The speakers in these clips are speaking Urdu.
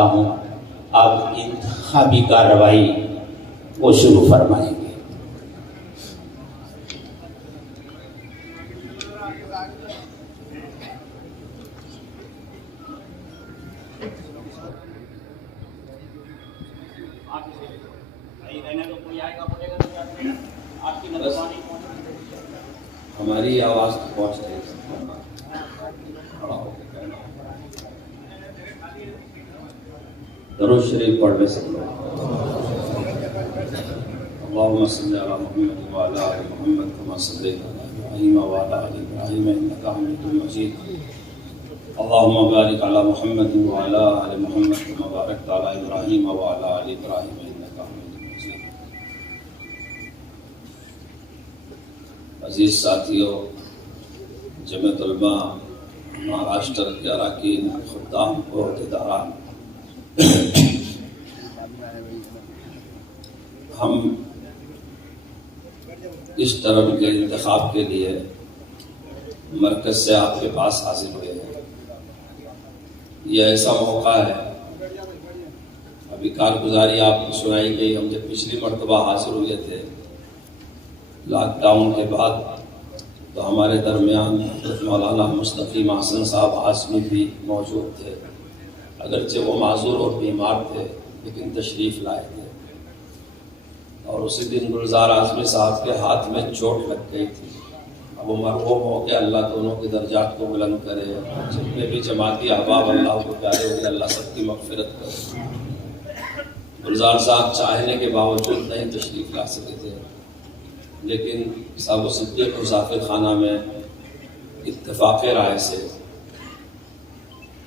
چاہتا ہوں اب انتخابی کارروائی وہ شروع فرمائیں گے۔ ہماری آواز پہنچ رہی ہے۔ درود شریف پڑھ لیں سب لوگ۔ اللہم صلی علی محمد وعلی آل محمد کما صلیت علی ابراہیم وعلی آل ابراہیم انک حمید مجید۔ اللہم بارک علی محمد وعلی آل محمد کما بارکت علی ابراہیم وعلی آل ابراہیم انک حمید مجید۔ عزیز ساتھیوں، جمعیت علماء مہاراشٹر کے اراکین، خدام و عہدیداران، ہم اس ٹرم کے انتخاب کے لیے مرکز سے آپ کے پاس حاضر ہوئے ہیں۔ یہ ایسا موقع ہے، ابھی کارگزاری آپ کو سنائی گئی، ہم جب پچھلی مرتبہ حاضر ہوئے تھے لاک ڈاؤن کے بعد، تو ہمارے درمیان مولانا مستقیم حسن صاحب ہاشمی بھی موجود تھے، اگرچہ وہ معذور اور بیمار تھے لیکن تشریف لائے تھے۔ اور اسی دن گلزار اعظمی صاحب کے ہاتھ میں چوٹ لگ گئی تھی، اب وہ مرحوم ہو کے اللہ دونوں کے درجات کو بلند کرے، جتنے بھی جماعتی احباب اللہ کو پیارے ہوئے اللہ سب کی مغفرت کرے۔ گلزار صاحب چاہنے کے باوجود نہیں تشریف لا سکے تھے، لیکن صاحب صدیق مسافر خانہ میں اتفاق رائے سے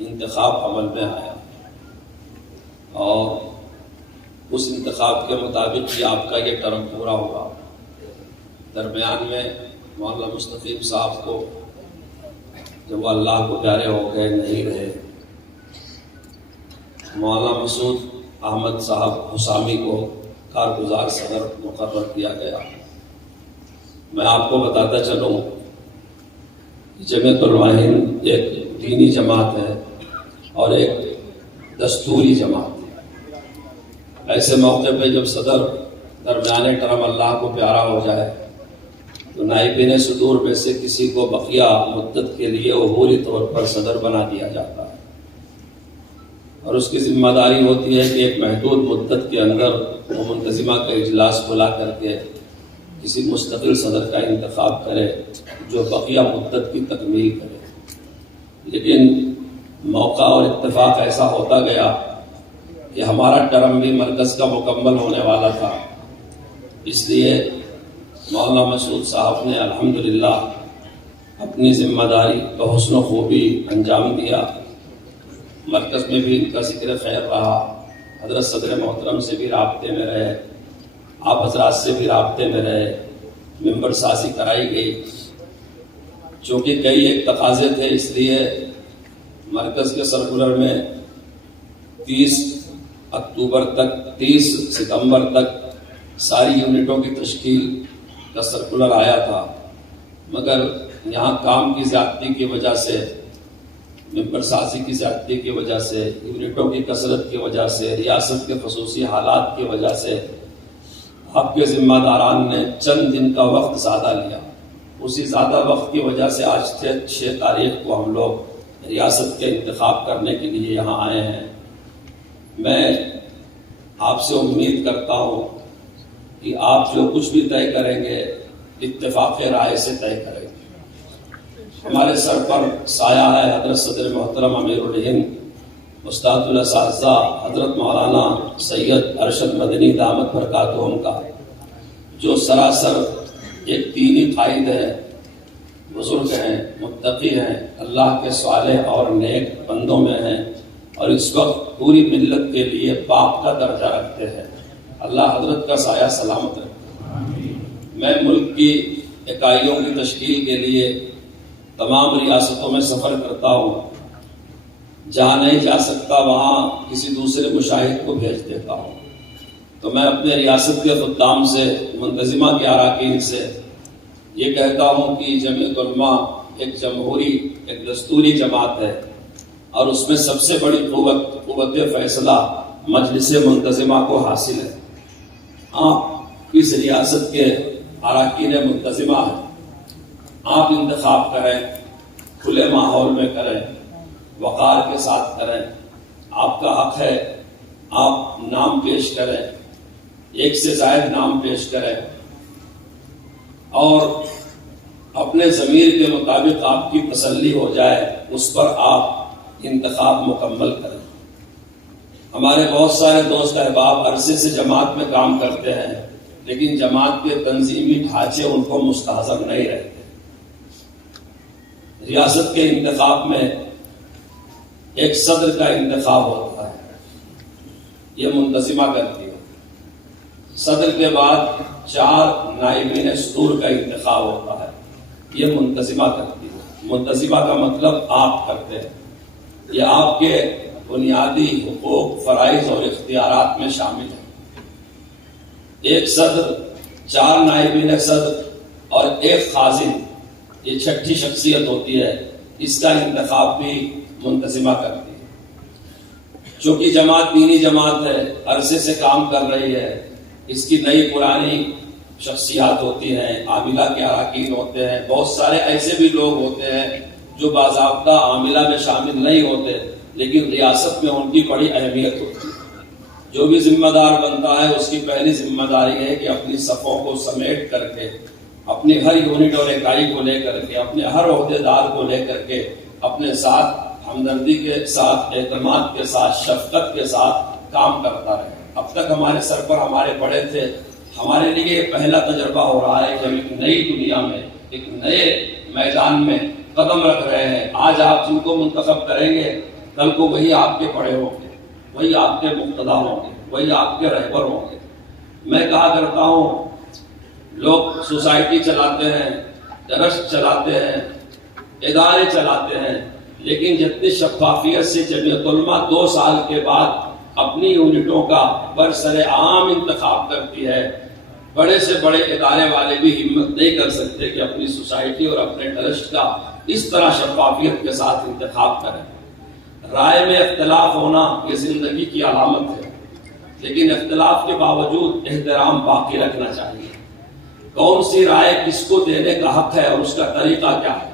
انتخاب عمل میں آیا، اور اس انتخاب کے مطابق ہی آپ کا یہ ٹرم پورا ہوا۔ درمیان میں مولانا مستقیم صاحب کو جب وہ اللہ کو پیارے ہو گئے نہیں رہے، مولانا مسعود احمد صاحب حسامی کو کارگزار صدر مقرر کیا گیا۔ میں آپ کو بتاتا چلوں، جمعیت علماء ہند ایک دینی جماعت ہے اور ایک دستوری جماعت ہے۔ ایسے موقع پہ جب صدر درمیانے ٹرم اللہ کو پیارا ہو جائے تو نائبین صدور میں سے کسی کو بقیہ مدت کے لیے عبوری طور پر صدر بنا دیا جاتا ہے، اور اس کی ذمہ داری ہوتی ہے کہ ایک محدود مدت کے اندر وہ منتظمہ کا اجلاس بلا کر کے کسی مستقل صدر کا انتخاب کرے جو بقیہ مدت کی تکمیل کرے۔ لیکن موقع اور اتفاق ایسا ہوتا گیا کہ ہمارا ٹرم بھی مرکز کا مکمل ہونے والا تھا، اس لیے مولانا مسعود صاحب نے الحمدللہ اپنی ذمہ داری کو حسن و خوبی انجام دیا۔ مرکز میں بھی ان کا ذکر خیر رہا، حضرت صدر محترم سے بھی رابطے میں رہے، آپ حضرات سے بھی رابطے میں رہے، ممبر سازی کرائی گئی۔ چونکہ کئی ایک تقاضے تھے، اس لیے مرکز کے سرکولر میں 30 ستمبر تک ساری یونٹوں کی تشکیل کا سرکولر آیا تھا، مگر یہاں کام کی زیادتی کی وجہ سے، ممبر سازی کی زیادتی کی وجہ سے، یونٹوں کی کثرت کی وجہ سے، ریاست کے خصوصی حالات کی وجہ سے آپ کے ذمہ داران نے چند دن کا وقت زیادہ لیا۔ اسی زیادہ وقت کی وجہ سے آج 6 تاریخ کو ہم لوگ ریاست کے انتخاب کرنے کے لیے یہاں آئے ہیں۔ میں آپ سے امید کرتا ہوں کہ آپ جو کچھ بھی طے کریں گے اتفاق رائے سے طے کریں گے۔ ہمارے سر پر سایہ ہے حضرت صدر محترم امیر الہند استاد الاساتذہ حضرت مولانا سید ارشد مدنی دامت برکاتہم کا، جو سراسر ایک دینی قائد ہے، بزرگ ہیں، متقی ہیں، اللہ کے صالح اور نیک بندوں میں ہیں، اور اس وقت پوری ملت کے لیے باپ کا درجہ رکھتے ہیں۔ اللہ حضرت کا سایہ سلامت رکھے۔ میں ملک کی اکائیوں کی تشکیل کے لیے تمام ریاستوں میں سفر کرتا ہوں، جہاں نہیں جا سکتا وہاں کسی دوسرے مشاہد کو بھیج دیتا ہوں۔ تو میں اپنے ریاست کے خدام سے، منتظمہ کے اراکین سے یہ کہتا ہوں کہ جمعیت علماء ایک جمہوری، ایک دستوری جماعت ہے، اور اس میں سب سے بڑی قوت فیصلہ مجلس منتظمہ کو حاصل ہے۔ آپ اس ریاست کے اراکین منتظمہ ہیں، آپ انتخاب کریں، کھلے ماحول میں کریں، وقار کے ساتھ کریں، آپ کا حق ہے، آپ نام پیش کریں، ایک سے زائد نام پیش کریں اور اپنے ضمیر کے مطابق آپ کی تسلی ہو جائے اس پر آپ انتخاب مکمل کریں۔ ہمارے بہت سارے دوست احباب عرصے سے جماعت میں کام کرتے ہیں، لیکن جماعت کے تنظیمی ڈھانچے ان کو مستحضر نہیں رہتے۔ ریاست کے انتخاب میں ایک صدر کا انتخاب ہوتا ہے، یہ منتظمہ کرتی ہے۔ صدر کے بعد 4 نائبین صدور کا انتخاب ہوتا ہے، یہ منتظمہ کرتی ہے۔ منتظمہ کا مطلب آپ کرتے ہیں، یہ آپ کے بنیادی حقوق، فرائض اور اختیارات میں شامل ہے۔ ایک صدر، 4 نائبین صدر اور ایک خازن، یہ 6ٹھی شخصیت ہوتی ہے، اس کا انتخاب بھی منتظمہ کرتی ہے۔ چونکہ جماعت دینی جماعت ہے، عرصے سے کام کر رہی ہے، اس کی نئی پرانی شخصیات ہوتی ہیں، عاملہ کے اراکین ہوتے ہیں، بہت سارے ایسے بھی لوگ ہوتے ہیں جو باضابطہ عاملہ میں شامل نہیں ہوتے، لیکن ریاست میں ان کی بڑی اہمیت ہوتی ہے۔ جو بھی ذمہ دار بنتا ہے اس کی پہلی ذمہ داری ہے کہ اپنی صفوں کو سمیٹ کر کے، اپنی ہر یونٹ اور اکائی کو لے کر کے، اپنے ہر عہدیدار کو لے کر کے اپنے ساتھ ہمدردی کے ساتھ، اعتماد کے ساتھ، شفقت کے ساتھ کام کرتا رہے۔ اب تک ہمارے سر پر ہمارے بڑے تھے، ہمارے لیے یہ پہلا تجربہ ہو رہا ہے کہ ہم ایک نئی دنیا میں، ایک نئے میدان میں قدم رکھ رہے ہیں۔ آج آپ جن کو منتخب کریں گے، کل کو وہی آپ کے بڑے ہوں گے، وہی آپ کے مقتدا ہوں گے، وہی آپ کے رہبر ہوں گے۔ میں کہا کرتا ہوں، لوگ سوسائٹی چلاتے ہیں، ٹرسٹ چلاتے ہیں، ادارے چلاتے ہیں، لیکن جتنی شفافیت سے جمعیت علماء 2 سال کے بعد اپنی یونٹوں کا برسر عام انتخاب کرتی ہے، بڑے سے بڑے ادارے والے بھی ہمت نہیں کر سکتے کہ اپنی سوسائٹی اور اپنے ٹرسٹ کا اس طرح شفافیت کے ساتھ انتخاب کریں۔ رائے میں اختلاف ہونا یہ زندگی کی علامت ہے، لیکن اختلاف کے باوجود احترام باقی رکھنا چاہیے۔ کون سی رائے کس کو دینے کا حق ہے اور اس کا طریقہ کیا ہے،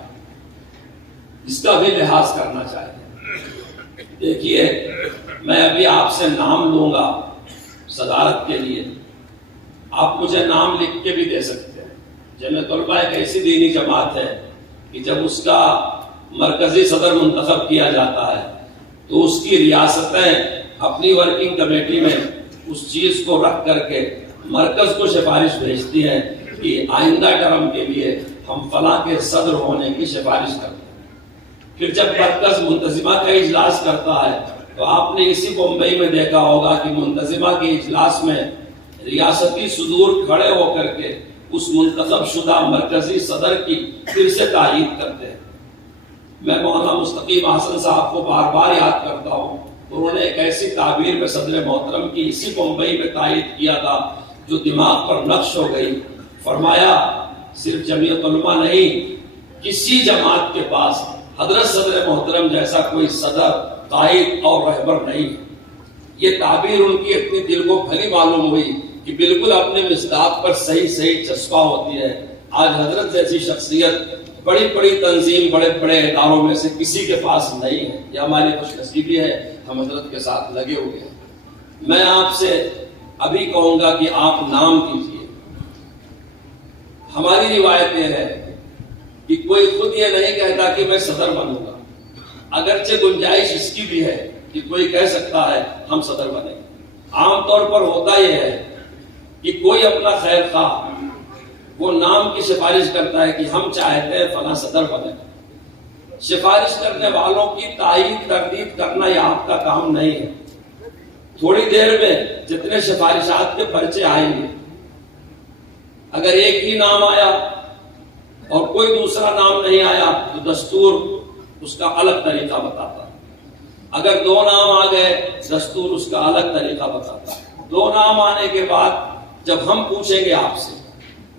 اس کا بھی لحاظ کرنا چاہیے۔ دیکھیے، میں ابھی آپ سے نام لوں گا صدارت کے لیے، آپ مجھے نام لکھ کے بھی دے سکتے ہیں۔ جمعیت علماء ایک ایسی دینی جماعت ہے کہ جب اس کا مرکزی صدر منتخب کیا جاتا ہے تو اس کی ریاستیں اپنی ورکنگ کمیٹی میں اس چیز کو رکھ کر کے مرکز کو سفارش بھیجتی ہیں کہ آئندہ ٹرم کے لیے ہم فلاں کے صدر ہونے کی سفارش کرتے ہیں۔ پھر جب مرکز منتظمہ کا اجلاس کرتا ہے تو آپ نے اسی بمبئی میں دیکھا ہوگا کہ منتظمہ کے اجلاس میں ریاستی صدور کھڑے ہو کر کے اس منتخب شدہ مرکزی صدر کی پھر سے تائید کرتے ہیں۔ میں مولانا مستقیم حسن صاحب کو بار بار یاد کرتا ہوں، انہوں نے ایک ایسی تعبیر میں صدر محترم کی اسی بمبئی میں تائید کیا تھا جو دماغ پر نقش ہو گئی۔ فرمایا، صرف جمعیت علماء نہیں، کسی جماعت کے پاس حضرت صدر محترم جیسا کوئی صدر، قائد اور رہبر نہیں۔ یہ تعبیر ان کی اتنی دل کو بھلی معلوم ہوئی کہ بالکل اپنے مصداق پر صحیح چسپاں ہوتی ہے۔ آج حضرت جیسی شخصیت بڑی بڑی تنظیم، بڑے بڑے اداروں میں سے کسی کے پاس نہیں ہے۔ یہ ہماری خوش نصیبی ہے، ہم حضرت کے ساتھ لگے ہوئے ہیں۔ میں آپ سے ابھی کہوں گا کہ آپ نام کیجئے۔ ہماری روایت یہ ہے کہ کوئی خود یہ نہیں کہتا کہ میں صدر بنوں گا، اگرچہ گنجائش اس کی بھی ہے کہ کوئی کہہ سکتا ہے ہم صدر بنیں۔ عام طور پر ہوتا یہ ہے کہ کوئی اپنا خیر خواہ وہ نام کی سفارش کرتا ہے کہ ہم چاہتے ہیں فلاں صدر بنے۔ سفارش کرنے والوں کی تائید تردید کرنا یہ آپ کا کام نہیں ہے۔ تھوڑی دیر میں جتنے سفارشات کے پرچے آئیں گے، اگر ایک ہی نام آیا اور کوئی دوسرا نام نہیں آیا تو دستور اس کا الگ طریقہ بتاتا ہے۔ اگر 2 نام آ گئے، دستور اس کا الگ طریقہ بتاتا ہے۔ 2 نام آنے کے بعد جب ہم پوچھیں گے آپ سے،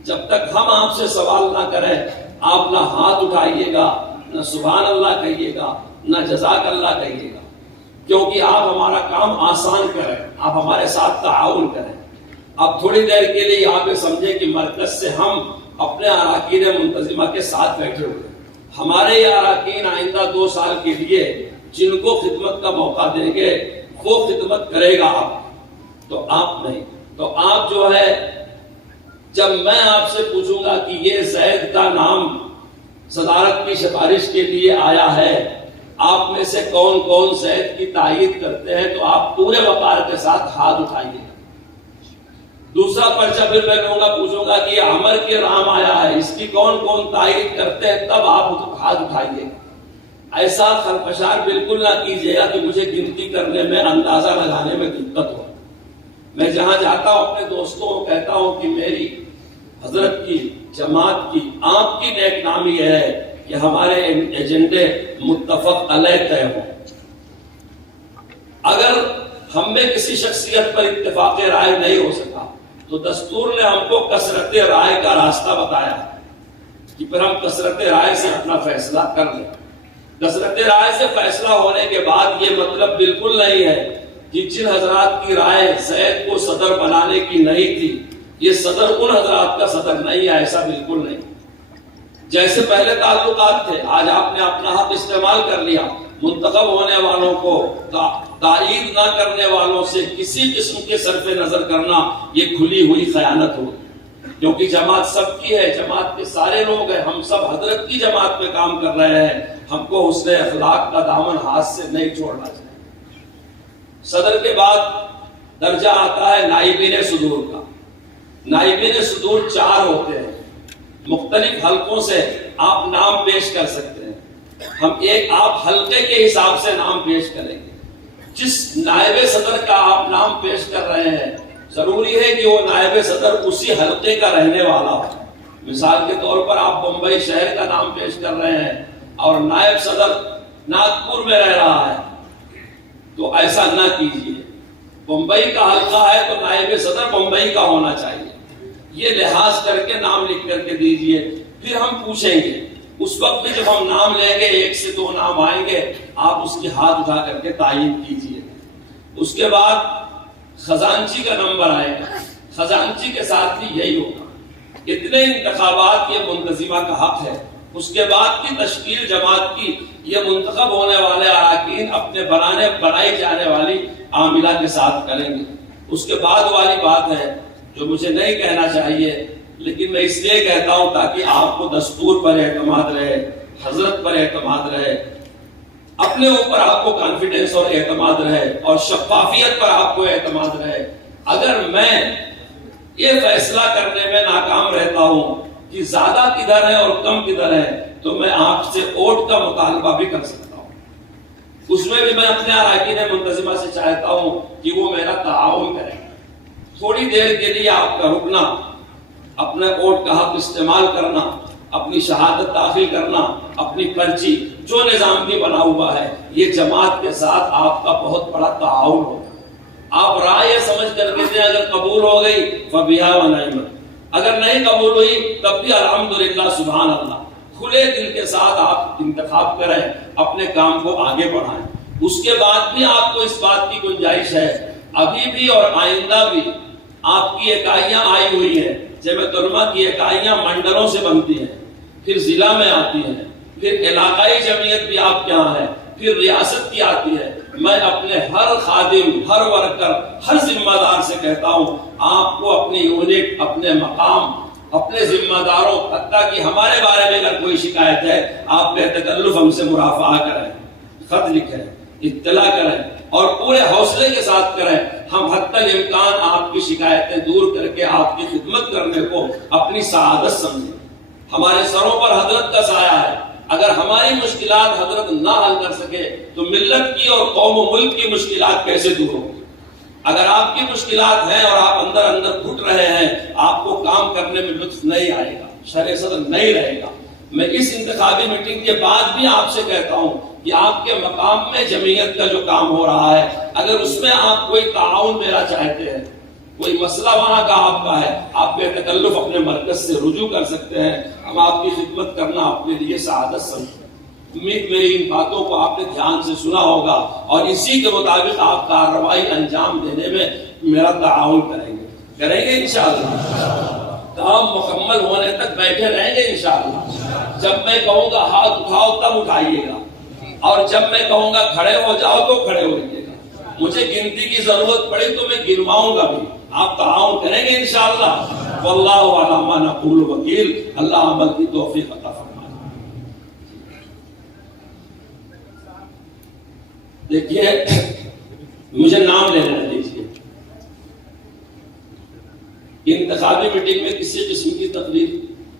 جب تک ہم آپ سے سوال نہ کریں، آپ نہ ہاتھ اٹھائیے گا، نہ سبحان اللہ کہیے گا، نہ جزاک اللہ کہیے گا، کیونکہ آپ ہمارا کام آسان کریں، آپ ہمارے ساتھ تعاون کریں۔ اب تھوڑی دیر کے لیے یہاں پہ سمجھیں کہ مرکز سے ہم اپنے اراکین منتظمہ کے ساتھ بیٹھے ہوئے، ہمارے یہ اراکین آئندہ 2 سال کے لیے جن کو خدمت کا موقع دیں گے وہ خدمت کرے گا آپ، تو آپ نہیں۔ تو آپ جو ہے، جب میں آپ سے پوچھوں گا کہ یہ زید کا نام صدارت کی سفارش کے لیے آیا ہے، آپ میں سے کون کون زید کی تائید کرتے ہیں، تو آپ پورے وقار کے ساتھ ہاتھ اٹھائیے گا۔ دوسرا پرچہ پھر میں کہوں گا، پوچھوں گا کہ عمر کے نام آیا ہے، اس کی کون کون تائید کرتے ہیں، تب آپ ہاتھ اٹھائیے گا۔ ایسا خرپشار بالکل نہ کیجیے گا کہ مجھے گنتی کرنے میں، اندازہ لگانے میں دقت ہو۔ میں جہاں جاتا ہوں اپنے دوستوں کو کہتا ہوں کہ میری حضرت کی جماعت کی آپ کی نیک نامی ہے کہ ہمارے ایجنڈے متفق علیہ طے ہوں۔ اگر ہم میں کسی شخصیت پر اتفاق رائے نہیں ہو سکا تو دستور نے ہم کو کثرت رائے کا راستہ بتایا کہ پھر ہم کثرت رائے سے اپنا فیصلہ کر لیں۔ کثرت رائے سے فیصلہ ہونے کے بعد یہ مطلب بالکل نہیں ہے کہ جن حضرات کی رائے زید کو صدر بنانے کی نہیں تھی، یہ صدر ان حضرات کا صدر نہیں ہے، ایسا بالکل نہیں۔ جیسے پہلے تعلقات تھے، آج آپ نے اپنا حق استعمال کر لیا، منتخب ہونے والوں کو تائید نہ کرنے والوں سے کسی قسم کے صرف نظر کرنا یہ کھلی ہوئی خیانت ہوگی، کیونکہ جماعت سب کی ہے، جماعت کے سارے لوگ ہیں، ہم سب حضرت کی جماعت پہ کام کر رہے ہیں، ہم کو حسن اخلاق کا دامن ہاتھ سے نہیں چھوڑنا چاہیے۔ صدر کے بعد درجہ آتا ہے نائبین صدور کا۔ نائبین صدور 4 ہوتے ہیں، مختلف حلقوں سے آپ نام پیش کر سکتے ہیں، ہم آپ حلقے کے حساب سے نام پیش کریں گے۔ جس نائب صدر کا آپ نام پیش کر رہے ہیں ضروری ہے کہ وہ نائب صدر اسی حلقے کا رہنے والا ہو۔ مثال کے طور پر آپ بمبئی شہر کا نام پیش کر رہے ہیں اور نائب صدر ناگپور میں رہ رہا ہے، تو ایسا نہ کیجیے۔ بمبئی کا حلقہ ہے تو نائب صدر بمبئی کا ہونا چاہیے، یہ لحاظ کر کے نام لکھ کر کے دیجیے۔ پھر ہم پوچھیں گے، اس وقت میں جب ہم نام لیں گے 1 سے 2 نام آئیں گے، آپ اس کی ہاتھ اٹھا کر کے تعین کیجیے۔ اس کے بعد خزانچی کا نمبر آئے گا، خزانچی کے ساتھ بھی یہی ہوگا۔ اتنے انتخابات یہ منتظمہ کا حق ہے۔ اس کے بعد کی تشکیل جماعت کی یہ منتخب ہونے والے اراکین اپنے بنائی جانے والی عاملہ کے ساتھ کریں گے۔ اس کے بعد والی بات ہے جو مجھے نہیں کہنا چاہیے، لیکن میں اس لیے کہتا ہوں تاکہ آپ کو دستور پر اعتماد رہے، حضرت پر اعتماد رہے، اپنے اوپر آپ کو کانفیڈنس اور اعتماد رہے، اور شفافیت پر آپ کو اعتماد رہے۔ اگر میں یہ فیصلہ کرنے میں ناکام رہتا ہوں کہ زیادہ کدھر ہے اور کم کدھر ہے، تو میں آپ سے ووٹ کا مطالبہ بھی کر سکتا ہوں۔ اس میں بھی میں اپنے اراکین منتظمہ سے چاہتا ہوں کہ وہ میرا تعاون کریں۔ تھوڑی دیر کے لیے آپ کا رکنا، اپنے ووٹ کا حق استعمال کرنا، اپنی شہادت داخل کرنا، اپنی پرچی، جو نظام بھی بنا ہوا ہے، یہ جماعت کے ساتھ آپ کا بہت بڑا تعاون ہوگا۔ آپ رائے سمجھ کر کے دیں، اگر قبول ہو گئی فبہا و نعمت، اگر نہیں قبول ہوئی تب بھی الحمدللہ سبحان اللہ۔ کھلے دل کے ساتھ آپ انتخاب کریں، اپنے کام کو آگے بڑھائیں۔ اس کے بعد بھی آپ کو اس بات کی گنجائش ہے، ابھی بھی اور آئندہ بھی آپ کی اکائیاں آئی ہوئی ہیں، جمعیت علماء کی اکائیاں منڈلوں سے بنتی ہیں، پھر ضلع میں آتی ہیں، پھر علاقائی جمعیت بھی آپ کے یہاں ہے، پھر ریاست کی آتی ہے۔ میں اپنے ہر خادم، ہر ورکر، ہر ذمہ دار سے کہتا ہوں، آپ کو اپنی یونٹ، اپنے مقام، اپنے ذمہ داروں، حتیٰ کہ ہمارے بارے میں اگر کوئی شکایت ہے، آپ بے تکلف ہم سے مرافعہ کریں، خط لکھیں، اطلاع کریں اور پورے حوصلے کے ساتھ کریں۔ ہم حتی الامکان آپ کی شکایتیں دور کر کے آپ کی خدمت کرنے کو اپنی سعادت سمجھیں۔ ہمارے سروں پر حضرت کا سایہ ہے، اگر ہماری مشکلات حضرت نہ حل کر سکے تو ملت کی اور قوم و ملک کی مشکلات کیسے دور ہوں گی؟ اگر آپ کی مشکلات ہیں اور آپ اندر اندر گھٹ رہے ہیں، آپ کو کام کرنے میں لطف نہیں آئے گا، شرح صدر نہیں رہے گا۔ میں اس انتخابی میٹنگ کے بعد بھی آپ سے کہتا ہوں کہ آپ کے مقام میں جمعیت کا جو کام ہو رہا ہے، اگر اس میں آپ کوئی تعاون میرا چاہتے ہیں، کوئی مسئلہ وہاں کا آپ کا ہے، آپ بے تکلف اپنے مرکز سے رجوع کر سکتے ہیں۔ ہم آپ کی خدمت کرنا اپنے لیے سعادت سمجھتے ہیں۔ امید میری ان باتوں کو آپ نے دھیان سے سنا ہوگا اور اسی کے مطابق آپ کارروائی انجام دینے میں میرا تعاون کریں گے انشاءاللہ. کام مکمل ہونے تک بیٹھے رہیں گے انشاءاللہ. جب میں کہوں گا ہاتھ اٹھاؤ تب اٹھائیے گا، اور جب میں کہوں گا کھڑے ہو جاؤ تو کھڑے ہو جائیے گا. مجھے گنتی کی ضرورت پڑی تو میں گنواؤں گا بھی. آپ تعاون کریں گے انشاءاللہ. واللہ علی ما نقول وکیل. اللہ عمل کی توفیق عطا فرمائے. دیکھیے مجھے نام لے لینے دیجیے. انتخابی میٹنگ میں کسی قسم کی تقریر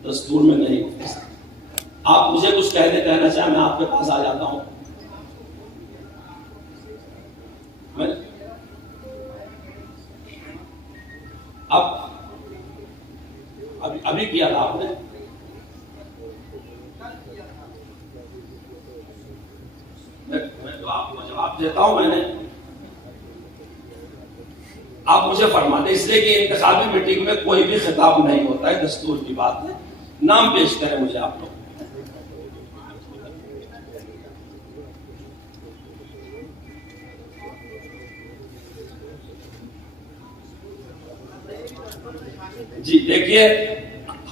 دستور میں نہیں ہوتی. آپ مجھے کچھ کہنا چاہیں میں آپ کے پاس آ جاتا ہوں. ابھی کیا تھا آپ نے. میں تو آپ کو جواب دیتا ہوں. میں نے آپ مجھے فرماتے اس لیے کہ انتخابی میٹنگ میں کوئی بھی خطاب نہیں ہوتا ہے، دستور کی بات ہے. نام پیش کریں مجھے آپ لوگ. جی دیکھیے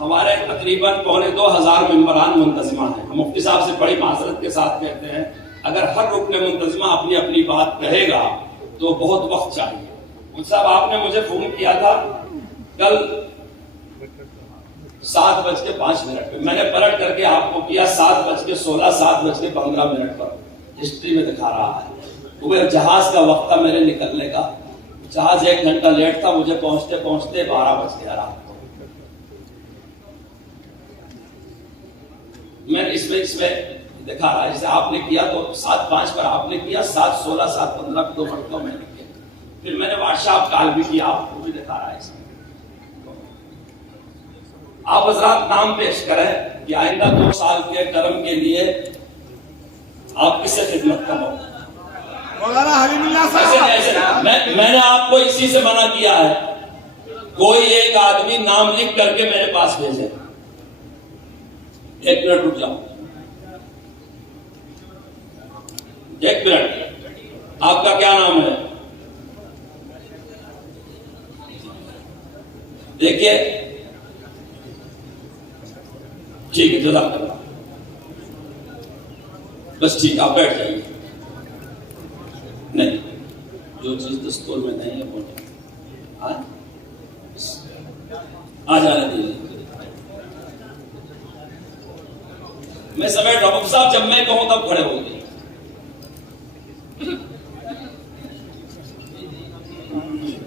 ہمارے تقریباً 2500 ممبران منتظمہ ہیں. ہم مفتی صاحب سے بڑی معذرت کے ساتھ کہتے ہیں اگر ہر رکن منتظمہ اپنی اپنی بات کہے گا تو بہت وقت چاہیے. مفتی صاحب آپ نے مجھے فون کیا تھا کل 7:05 پہ. میں نے پلٹ کر کے آپ کو کیا 7:16 7:15 پر. ہسٹری میں دکھا رہا ہے وہ جہاز کا وقت تھا میرے نکلنے کا. جہاز 1 گھنٹہ لیٹ تھا. مجھے پہنچتے پہنچتے 12 بج گیا رات کو. میں اس میں دکھا رہا ہے جیسے آپ نے کیا تو 7:05 پر آپ نے کیا. 7:16 7:15 پہ 2 مرتبہ میں نے کیا. پھر میں نے واٹس ایپ کال بھی کیا. آپ کو بھی دکھا رہا ہے اس میں. آپ حضرات نام پیش کریں کہ آئندہ 2 سال کے کرم کے لیے آپ کس سے خدمت کرو. مولانا حبیب اللہ صاحب میں نے آپ کو اسی سے منع کیا ہے. کوئی ایک آدمی نام لکھ کر کے میرے پاس بھیجے. 1 منٹ رک جاؤ. 1 منٹ. آپ کا کیا نام ہے؟ دیکھیے ٹھیک ہے جزاک اللہ. بس ٹھیک آپ بیٹھ جائیے. نہیں جو چیز دستور میں نہیں ہے وہ آ جانے دیجیے. میں سمیٹ رہا ہوں صاحب. جب میں کہوں تب کھڑے ہو گئے.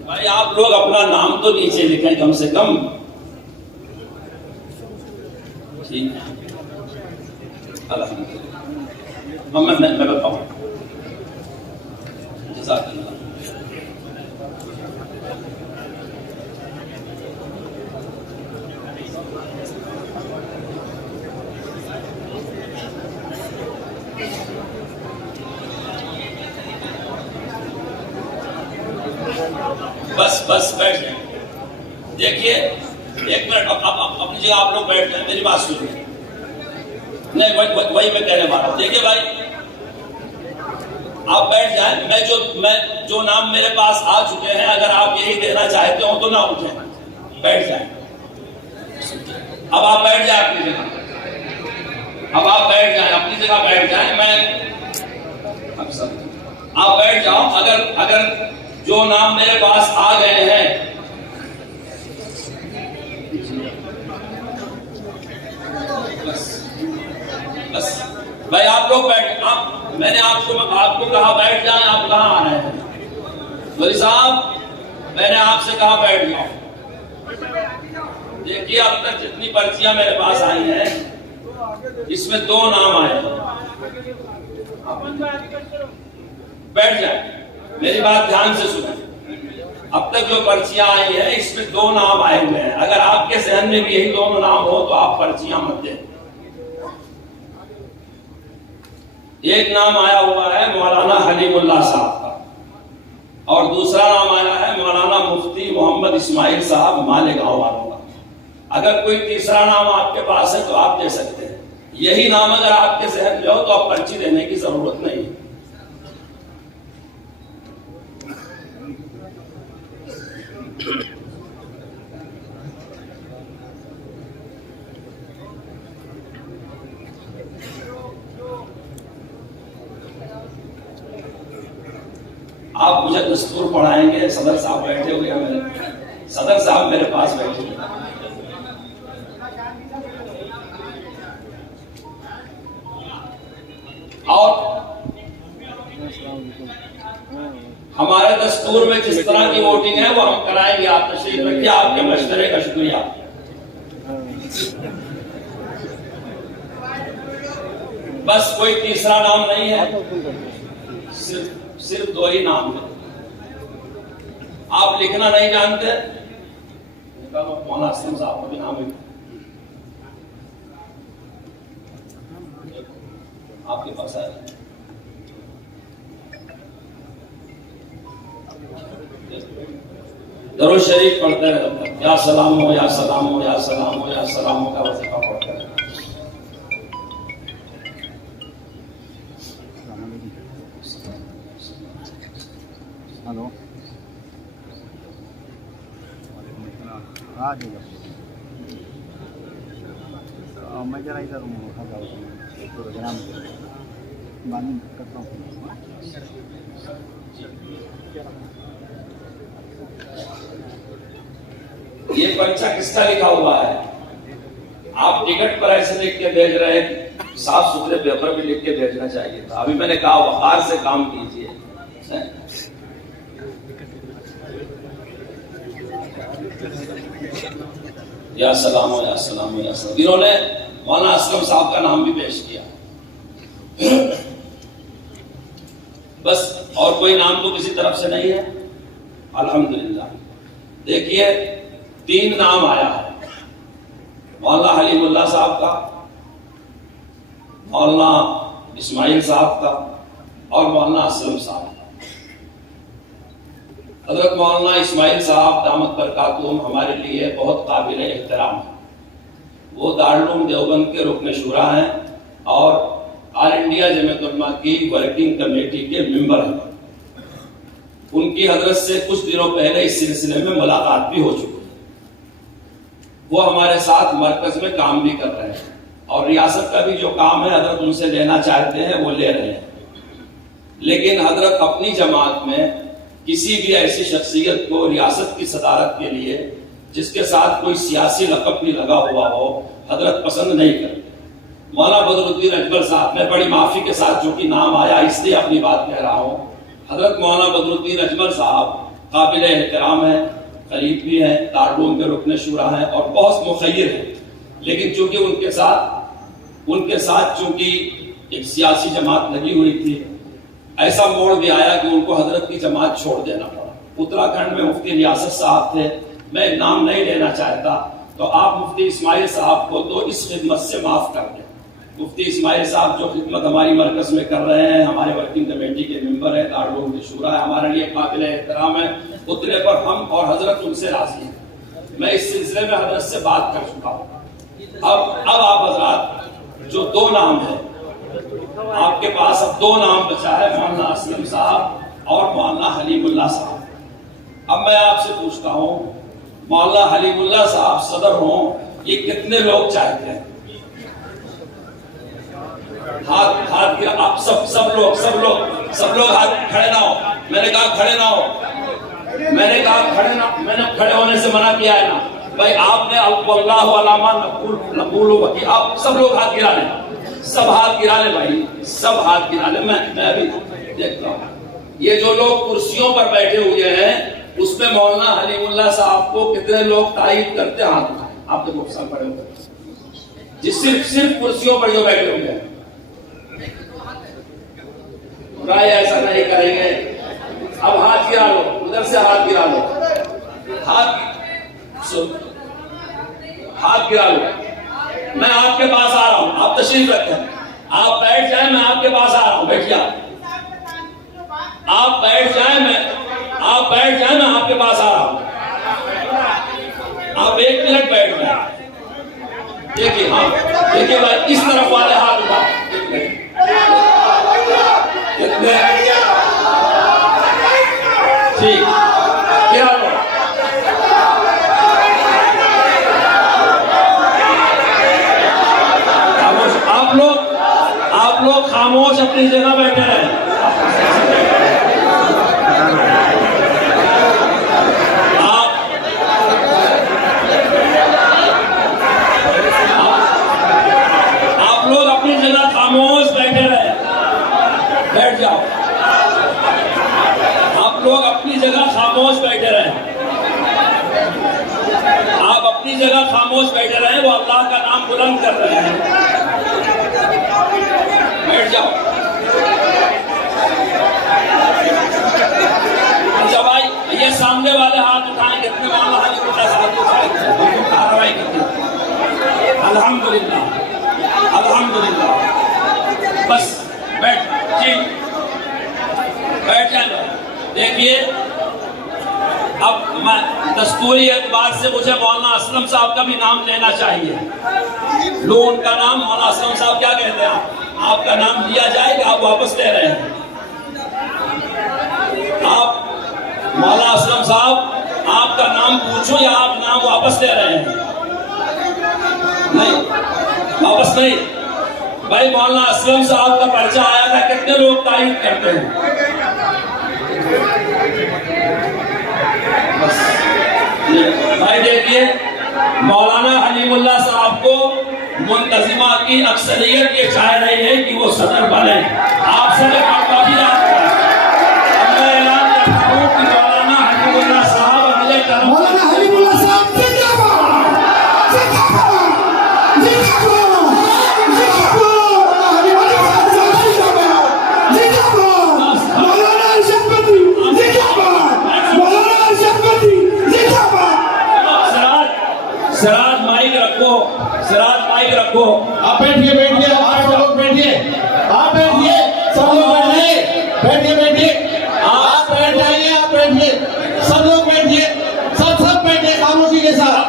بھائی آپ لوگ اپنا نام تو نیچے لکھیں کم سے کم. ٹھیک ہے الحمدللہ. میں بتاؤں جزاک اللہ. بس بیٹھ جائیں. دیکھیے 1 منٹ اپنی جگہ آپ لوگ بیٹھ جائیں. میری بات سنیے. نہیں وہی میں کہنے والا ہوں. دیکھیے بھائی آپ بیٹھ جائیں. میں جو نام میرے پاس آ چکے ہیں اگر آپ یہی دینا چاہتے ہو تو نہ اٹھیں. بیٹھ جائیں. اب آپ بیٹھ جائیں اپنی جگہ. آپ بیٹھ جائیں اپنی جگہ بیٹھ جائیں. آپ بیٹھ جاؤ. اگر جو نام میرے پاس آ گئے ہیں بس بھائی آپ لوگ بیٹھ. میں نے آپ کو کہا بیٹھ جائیں. آپ کہاں آ رہے ہیں؟ ولی صاحب میں نے آپ سے کہا بیٹھ جاؤ. دیکھیے اب تک جتنی پرچیاں میرے پاس آئی ہیں اس میں 2 نام آئے ہیں. بیٹھ جائیں. میری بات دھیان سے سنیں. اب تک جو پرچیاں آئی ہیں اس میں 2 نام آئے ہوئے ہیں. اگر آپ کے ذہن میں بھی یہی 2 نام ہو تو آپ پرچیاں مت دیں. ایک نام آیا ہوا ہے مولانا حلیم اللہ صاحب کا اور دوسرا نام آیا ہے مولانا مفتی محمد اسماعیل صاحب مالیگاؤں والوں کا. اگر کوئی تیسرا نام آپ کے پاس ہے تو آپ دے سکتے ہیں. یہی نام اگر آپ کے ذہن میں ہو تو آپ پرچی دینے کی ضرورت نہیں. آپ مجھے دستور پڑھائیں گے. صدر صاحب بیٹھے ہوئے ہیں, صدر صاحب میرے پاس بیٹھے ہوئے. اور ہمارے دستور میں جس طرح کی ووٹنگ ہے وہ ہم کرائیں گے. آپ تشریف رکھیے. آپ کے مشورے کا شکریہ. بس کوئی تیسرا نام نہیں ہے, صرف 2 ہی نام ہیں. آپ لکھنا نہیں جانتے, مولانا اسلم صاحب کا بھی نام ہے. آپ کے پاس ہے. درود شریف پڑھتے رہے. یا سلام ہو یا سلام ہو یا سلام ہو یا سلام ہو کا وظیفہ پڑھتے رہے. ہلو, میں ذرا ادھر پروگرام کرتا ہوں. یہ پرچہ کس کا لکھا ہوا ہے؟ آپ ٹکٹ پر ایسے لکھ کے بھیج رہے ہیں, صاف ستھرے پیپر بھی لکھ کے بھیجنا چاہیے تھا. ابھی میں نے کہا وقار سے کام کیجیے. یا سلام ہو یا سلام ہو یا سلام. انہوں نے مولانا اسلم صاحب کا نام بھی پیش کیا. بس اور کوئی نام تو کسی طرف سے نہیں ہے. الحمدللہ. دیکھیے 3 نام آیا ہے. مولانا حلیم اللہ صاحب کا, مولانا اسماعیل صاحب کا اور مولانا اسلم صاحب کا. حضرت مولانا اسماعیل صاحب دامت برکاتہم ہمارے لیے بہت قابل احترام ہے. وہ دارالعلوم دیوبند کے رکن شورا ہیں اور آل انڈیا جمعیت علماء کی ورکنگ کمیٹی کے ممبر ہیں. ان کی حضرت سے کچھ دنوں پہلے اس سلسلے میں ملاقات بھی ہو چکی ہے. وہ ہمارے ساتھ مرکز میں کام بھی کر رہے ہیں اور ریاست کا بھی جو کام ہے حضرت ان سے لینا چاہتے ہیں وہ لے رہے ہیں. لیکن حضرت اپنی جماعت میں کسی بھی ایسی شخصیت کو ریاست کی صدارت کے لیے جس کے ساتھ کوئی سیاسی لقب بھی لگا ہوا ہو حضرت پسند نہیں کرتے. مولانا بدر الدین اجمل صاحب, میں بڑی معافی کے ساتھ جو کہ نام آیا اس لیے اپنی بات کہہ رہا ہوں, حضرت مولانا بدر الدین اجمل صاحب قابل احترام ہیں, قریب بھی ہیں, دارالعلوم کے رکن شورا ہیں اور بہت مخیر ہیں. لیکن چونکہ ان کے ساتھ چونکہ ایک سیاسی جماعت لگی ہوئی تھی, ایسا موڑ بھی آیا کہ ان کو حضرت کی جماعت چھوڑ دینا پڑا. اتراکھنڈ میں مفتی ریاست صاحب تھے, میں نام نہیں لینا چاہتا, تو آپ مفتی اسماعیل صاحب کو تو اس خدمت سے معاف کر دیں. مفتی اسماعیل صاحب جو خدمت ہماری مرکز میں کر رہے ہیں, ہمارے ورکنگ کمیٹی کے ممبر ہیں, دارالعلوم کے شورا ہے, ہمارے لیے قابل احترام ہے. اتنے پر ہم اور حضرت ان سے راضی ہیں. میں اس سلسلے میں حضرت سے بات کر چکا ہوں. اب آپ حضرات جو 2 نام ہیں آپ کے پاس, اب 2 نام بچا ہے, مولانا اسلم صاحب اور مولانا حلیم اللہ صاحب. اب میں آپ سے پوچھتا ہوں, مولانا حلیم اللہ صاحب صدر ہوں, یہ کتنے لوگ چاہتے ہیں؟ ہاتھ کیا آپ سب لوگ ہاتھ کھڑے نہ ہو. میں نے کہا کھڑے نہ ہو, میں نے کھڑے ہونے سے منع کیا ہے نا بھائی. آپ نے اللہ علامہ نقول وکیل, آپ سب لوگ ہاتھ گرا لیں, سب ہاتھ گرا لیں بھائی, سب ہاتھ گرا لیں. میں ابھی دیکھتا ہوں یہ جو لوگ کرسیوں پر بیٹھے ہوئے ہیں اس میں مولانا حلیم اللہ صاحب کو کتنے لوگ تائید کرتے ہیں؟ ہاتھ اٹھائیں. آپ دیکھو سب کھڑے ہوئے جس صرف کرسیوں پر جو بیٹھے ہوئے ہیں. رائے ایسا نہیں کریں گے. اب ہاتھ گرا لو, ادھر سے ہاتھ گرا لو, ہاتھ گرا لو. میں آپ کے پاس آ رہا ہوں, آپ تشریف رکھیں, آپ بیٹھ جائیں, میں آپ کے پاس آ رہا ہوں. بیٹھیے, آپ بیٹھ جائیں, میں آپ کے پاس آ رہا ہوں. آپ 1 منٹ بیٹھ جائیں. دیکھیے, ہاں دیکھیے بھائی اس طرف والے ہاتھ اٹھا. کتنے ٹھیک کیا لو. آپ لوگ خاموش اپنی جگہ بیٹھے رہیں. آپ لوگ اپنی جگہ خاموش بیٹھے رہیں. بیٹھ جاؤ. آپ لوگ اپنی جگہ خاموش بیٹھے رہیں. آپ اپنی جگہ خاموش بیٹھے رہیں. وہ اللہ کا نام بلند کر رہے ہیں. بیٹھ جاؤ. اچھا بھائی یہ سامنے والے ہاتھ اٹھائیں. کتنے مولانا حلیم اللہ صاحب اٹھائیں. کارروائی کرتے. الحمدللہ الحمدللہ. بس بیٹھ جی بیٹھ جائیں. دیکھیے اب میں دستوری اعتبار سے مجھے مولانا اسلم صاحب کا بھی نام لینا چاہیے. لو ان کا نام. مولانا اسلم صاحب کیا کہتے ہیں آپ کا نام لیا جائے گا. آپ واپس لے رہے ہیں. آپ مولانا اسلم صاحب آپ کا نام پوچھو یا آپ نام واپس لے رہے ہیں؟ نہیں واپس نہیں. بھائی مولانا اسلم صاحب کا پرچہ آیا تھا. کتنے لوگ تائید کرتے ہیں؟ بھائی دیکھیے مولانا حلیم اللہ صاحب کو منتظمہ کی اکثریت یہ چاہ رہی ہے کہ وہ صدر بنے. آپ سے میں کافی رات میں اعلان کرتا ہوں کہ مولانا حلیم اللہ صاحب اگلے ٹرم مولانا حلیم اللہ صاحب سراج مائک رکھو. سراج مائک رکھو. آپ بیٹھیے بیٹھیے. آپ لوگ بیٹھیے. آپ بیٹھیے. سب لوگ بیٹھیے. بیٹھیے بیٹھیے. آپ بیٹھ جائیے. آپ بیٹھیے. سب لوگ بیٹھیے. سب بیٹھیے خاموشی کے ساتھ. آپ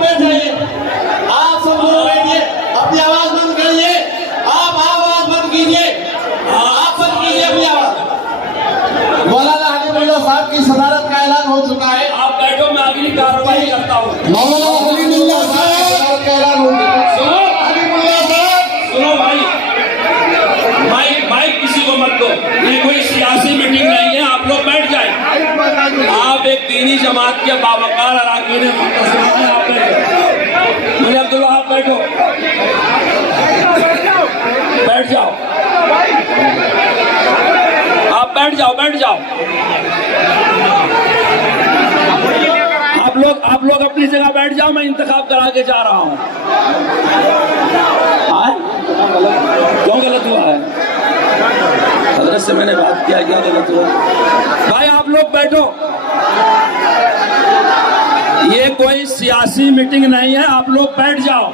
بیٹھ جائیے. آپ سب لوگ بیٹھیے. اپنی آواز بند کریے. آپ آواز بند کیجیے. آپ بند کیجیے اپنی آواز. مولانا حلیم اللہ صاحب کی صدارت کا اعلان ہو چکا ہے. آپ بیٹھو. میں اگلی کارروائی کرتا ہوں. مولانا حلیم اللہ صاحب کی صدارت کا اعلان ہو چکا ہے. سنو بھائی مائک کسی کو مت دو. یہ کوئی سیاسی میٹنگ نہیں ہے. آپ لوگ بیٹھ جائیں. آپ ایک دینی جماعت کے باوقار اراکین منتظمین ہیں. آپ بیٹھو. مجھے عبداللہ آپ بیٹھو. بیٹھ جاؤ. آپ بیٹھ جاؤ. بیٹھ جاؤ. آپ لوگ اپنی جگہ بیٹھ جاؤ. میں انتخاب کرا کے جا رہا ہوں. کیوں غلط ہوا ہے؟ حضرت سے میں نے بات کیا. کیا غلط ہوا؟ بھائی آپ لوگ بیٹھو. یہ کوئی سیاسی میٹنگ نہیں ہے. آپ لوگ بیٹھ جاؤ.